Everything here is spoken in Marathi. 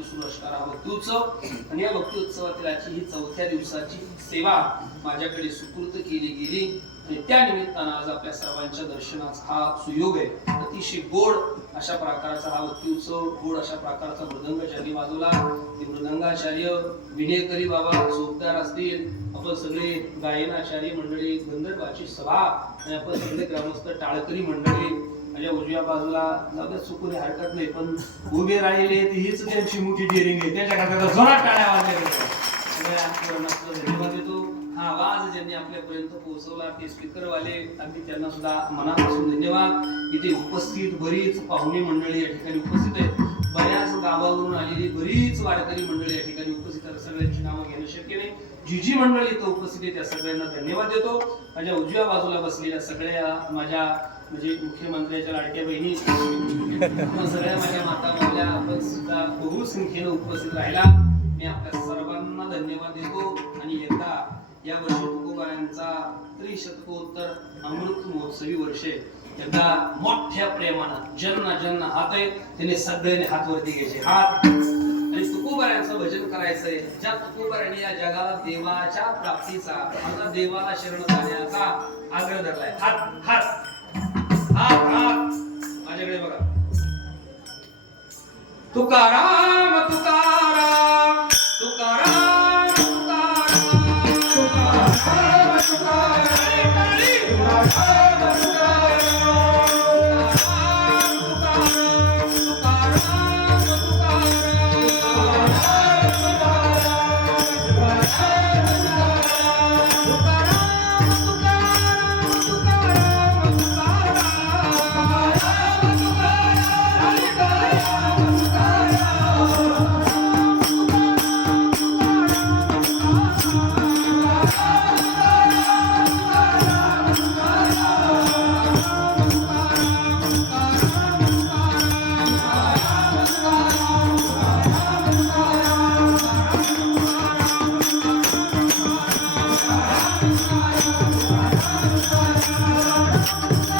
गावावरती सुरू असणारा भक्ती उत्सव आणि या भक्ती उत्सवातील आजची ही 4थ्या दिवसाची सेवा माझ्याकडे सुपूर्द केली गेली आणि त्या निमित्तानं आज आपल्या सर्वांच्या दर्शनाचा हा सुयोग आहे. अतिशय गोड अशा प्रकारचा हा भक्ती उत्सव, गोड अशा प्रकारचा मृदंग ज्यांनी वाजवला ते मृदंगाचार्य विनेकरी बाबा चोपदार असतील, आपण सगळे गायनाचार्य मंडळी, गंधर्वाची सभा आणि आपण सगळे ग्रामस्थ टाळकरी मंडळी. माझ्या उजव्या बाजूला लगेच चुकून हरकत नाही, पण उभे राहिले हीच त्यांची मोठी डेअरिंग आहे. त्यांच्या करता जोरात टाळ्या वाजल्या. धन्यवाद देतो. हा आवाज ज्यांनी आपल्यापर्यंत पोहोचवला ते स्पीकरवाले, अगदी त्यांना सुद्धा मनापासून धन्यवाद. इथे उपस्थित बरीच पाहुणे मंडळी या ठिकाणी उपस्थित आहेत. बऱ्याच गावावरून आलेली बरीच वारकरी मंडळी या ठिकाणी उपस्थित आहेत. सगळ्यांची नावं घेणं शक्य नाही. जी मंडळी इथं उपस्थित आहे त्या सगळ्यांना धन्यवाद देतो. माझ्या उजव्या बाजूला बसलेल्या सगळ्या माझ्या म्हणजे मुख्यमंत्र्याच्या लाडक्या बहिणी, सगळ्या माझ्या माता मावल्या, आपण सुद्धा बहुसंख्येनं उपस्थित राहिला. मी आपल्या सर्वांना धन्यवाद देतो. आणि यंदा या वर्षी तुकोबारायांचा त्रिशतकोत्तर अमृत महोत्सवी वर्ष आहे. यंदा मोठ्या प्रेमानं जन हात आहे त्याने सगळ्यांनी हात वरती घ्यायचे हात आणि तुकोबारायांचं भजन करायचंय. ज्या तुकोबारायांनी या जगाला देवाच्या प्राप्तीचा, आता देवाला शरण जाण्याचा आग्रह धरलाय. हात हात हात हात माझ्याकडे बघा. तुकाराम तुकाराम